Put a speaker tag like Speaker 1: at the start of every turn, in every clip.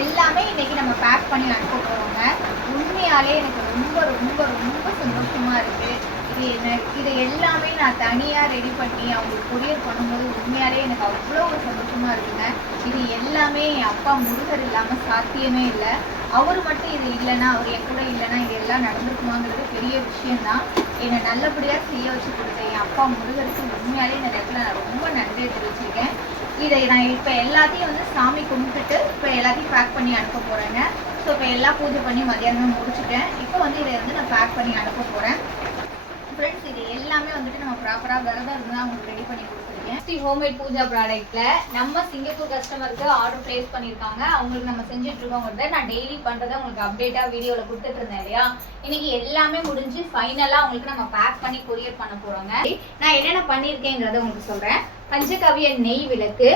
Speaker 1: எல்லாமே இன்னைக்கு நம்ம பேக் பண்ணி அனுப்ப போகிறோங்க உண்மையாலே எனக்கு ரொம்ப ரொம்ப ரொம்ப சந்தோஷமா இருக்கு. இது என்ன இது எல்லாமே நான் தனியாக ரெடி பண்ணி அவங்களுக்கு கொரியர் பண்ணும்போது உண்மையாலே எனக்கு அவ்வளோ ஒரு சந்தோஷமா இருக்குங்க. இது எல்லாமே என் அப்பா முருகர் இல்லாமல் சாத்தியமே இல்லை. அவர் மட்டும் இது இல்லைன்னா அவர் என் கூட இல்லைன்னா இது எல்லாம் நடந்திருக்குமாங்கிறது பெரிய விஷயம்தான். என்னை நல்லபடியாக செய்ய வச்சு கொடுத்த என் அப்பா முருகருக்கு உண்மையாலே இந்த நேரத்தில் நான் ரொம்ப நன்றியை தெரிவிச்சிருக்கேன் இதை நான் இப்போ எல்லாத்தையும் வந்து சாமி கும்பிட்டுட்டு இப்போ எல்லாத்தையும் பேக் பண்ணி அனுப்ப போகிறேங்க ஸோ இப்போ எல்லாம் பூஜை பண்ணி மதியானம் முடிச்சுட்டேன். இப்போ வந்து இதை வந்து நான் பேக் பண்ணி அனுப்ப போகிறேன் ஃப்ரெண்ட்ஸ் இது எல்லாமே வந்துட்டு நம்ம ப்ராப்பராக விரதம் இருந்து அவங்களுக்கு ரெடி பண்ணி கொடுக்கணும் ஸ்ரீ ஹோம்மேட் பூஜா ப்ராடக்ட்ல நம்ம சிங்கப்பூர் கஸ்டமருக்கு ஆர்டர் ப்ளேஸ் பண்ணியிருக்காங்க அவங்களுக்கு நம்ம செஞ்சுட்டு இருக்கோங்கிறத நான் டெய்லி பண்றதை உங்களுக்கு அப்டேட்டாக வீடியோவில் கொடுத்துட்டு இருந்தேன் இல்லையா? இன்னைக்கு எல்லாமே முடிஞ்சு ஃபைனலாக அவங்களுக்கு நம்ம பேக் பண்ணி கொரியர் பண்ண போகிறோங்க நான் என்னென்ன பண்ணியிருக்கேங்கிறத உங்களுக்கு சொல்கிறேன் பஞ்சகவிய நெய் விளக்கு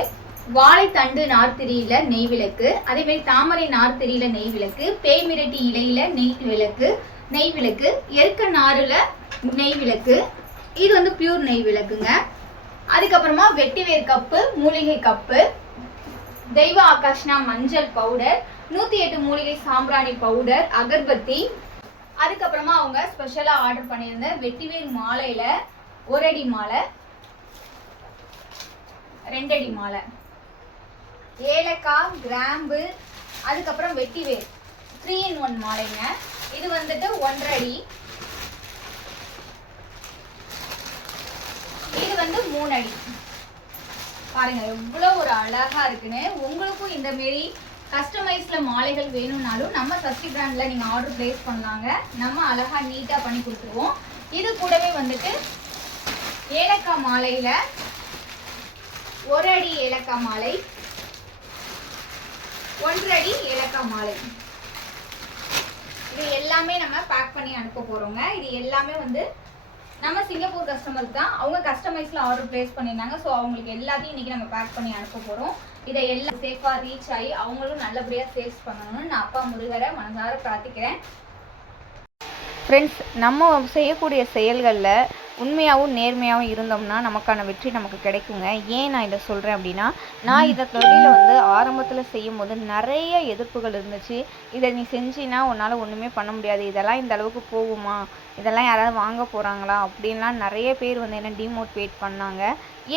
Speaker 1: வாழைத்தண்டு நார்த்திரியில நெய் விளக்கு அதே மாதிரி தாமரை நார்த்திரியில நெய் விளக்கு பேமிரட்டி இலையில நெய் விளக்கு நெய் விளக்கு எருக்க நாருல நெய் விளக்கு இது வந்து பியூர் நெய் விளக்குங்க. அதுக்கப்புறமா வெட்டிவேர் கப்பு மூலிகை கப்பு தெய்வ ஆகாஷ்னா மஞ்சள் பவுடர் நூற்றி எட்டு மூலிகை சாம்பிராணி பவுடர் அகர்பத்தி. அதுக்கப்புறமா அவங்க ஸ்பெஷலாக ஆர்டர் பண்ணியிருந்த வெட்டிவேர் மாலையில் ஒரு அடி மாலை ரெண்டடி மாலை. ஏலக்காய் கிராம்பு அதுக்கப்புறம் வெட்டிவேர் த்ரீ இன் ஒன் மாலைங்க. இது வந்துட்டு ஒன்றரை அடி இது வந்து மூணு அடி. பாருங்க எவ்வளோ ஒரு அழகா இருக்குன்னு. உங்களுக்கும் இந்த மாரி கஸ்டமைஸ்ல மாலைகள் வேணும்னாலும் நம்ம சஷ்டி பிராண்ட்ல நீங்க ஆர்டர் பிளேஸ் பண்ணலாங்க. நம்ம அழகா நீட்டா பண்ணி கொடுத்துருவோம். இது கூடவே வந்துட்டு ஏலக்காய் மாலையில ஒரு அடி ஏலக்காய் மாலை ஒன்றரை அடி ஏலக்காய் மாலை. இது எல்லாமே நம்ம பேக் பண்ணி அனுப்ப போறோங்க. இது எல்லாமே வந்து நம்ம சிங்கப்பூர் கஸ்டமர்ஸ் தான். அவங்க கஸ்டமைஸ்ல ஆர்டர் பிளேஸ் பண்ணியிருந்தாங்க. ஸோ அவங்களுக்கு எல்லாத்தையும் இன்னைக்கு நம்ம பேக் பண்ணி அனுப்ப போறோம். இதை எல்லாம் சேஃபா ரீச் ஆகி அவங்களும் நல்லபடியா சேல்ஸ் பண்ணணும்னு நான் அப்பா முருகரை மனசார பிரார்த்திக்கிறேன்.
Speaker 2: ஃப்ரெண்ட்ஸ் நம்ம செய்யக்கூடிய செயல்களில் உண்மையாகவும் நேர்மையாகவும் இருந்தோம்னா நமக்கான வெற்றி நமக்கு கிடைக்குங்க. ஏன் நான் இதை சொல்கிறேன் அப்படின்னா நான் இதை தொழிலை வந்து ஆரம்பத்தில் செய்யும் போது நிறைய எதிர்ப்புகள் இருந்துச்சு. இதை நீ செஞ்சினா உன்னால் ஒன்றுமே பண்ண முடியாது. இதெல்லாம் இந்த அளவுக்கு போகுமா? இதெல்லாம் யாராவது வாங்க போகிறாங்களா அப்படின்லாம் நிறைய பேர் வந்து என்ன டிமோட்டிவேட் பண்ணாங்க.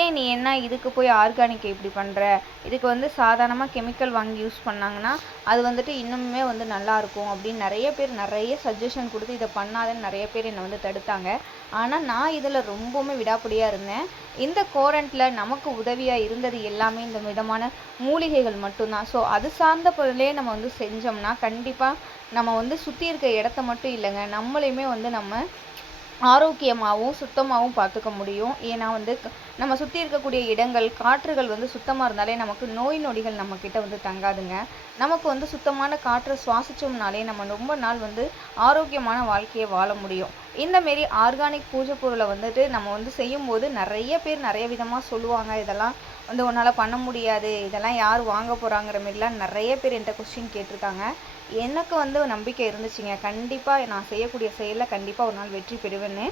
Speaker 2: ஏன் நீ என்ன இதுக்கு போய் ஆர்கானிக் இப்படி பண்ணுற இதுக்கு வந்து சாதாரணமாக கெமிக்கல் வாங்கி யூஸ் பண்ணாங்கன்னா அது வந்துட்டு இன்னுமே வந்து நல்லாயிருக்கும் அப்படின்னு நிறைய பேர் நிறைய சஜஷன் கொடுத்து இதை பண்ணாதன்னு நிறைய பேர் என்னை வந்து தடுத்தாங்க. ஆனால் நான் இதில் ரொம்பவுமே விடாப்படியாக இருந்தேன். இந்த கோரண்ட்டில் நமக்கு உதவியாக இருந்தது எல்லாமே இந்த விதமான மூலிகைகள் மட்டும்தான். ஸோ அது சார்ந்த பொருளே நம்ம வந்து செஞ்சோம்னா கண்டிப்பாக நம்ம வந்து சுற்றி இருக்க இடத்த மட்டும் இல்லைங்க நம்மளையுமே வந்து நம்ம ஆரோக்கியமாகவும் சுத்தமாகவும் பார்த்துக்க முடியும். ஏன்னா வந்து க- நம்ம சுற்றி இருக்கக்கூடிய இடங்கள் காற்றுகள் வந்து சுத்தமாக இருந்தாலே நமக்கு நோய் நொடிகள் நம்மக்கிட்ட வந்து தங்காதுங்க. நமக்கு வந்து சுத்தமான காற்றை சுவாசிச்சோம்னாலே நம்ம ரொம்ப நாள் வந்து ஆரோக்கியமான வாழ்க்கையை வாழ முடியும். இந்த மாரி ஆர்கானிக் பூஜை பொருளை வந்துட்டு நம்ம வந்து செய்யும்போது நிறைய பேர் நிறைய விதமாக சொல்லுவாங்க இதெல்லாம் வந்து உன்னால் பண்ண முடியாது இதெல்லாம் யார் வாங்க போகிறாங்கிற மாரிலாம் நிறைய பேர் என்கிட்ட கொஸ்டின் கேட்டிருக்காங்க. எனக்கு வந்து நம்பிக்கை இருந்துச்சுங்க. கண்டிப்பாக நான் செய்யக்கூடிய செயலில் கண்டிப்பாக ஒரு நாள் வெற்றி பெறுவேன்னு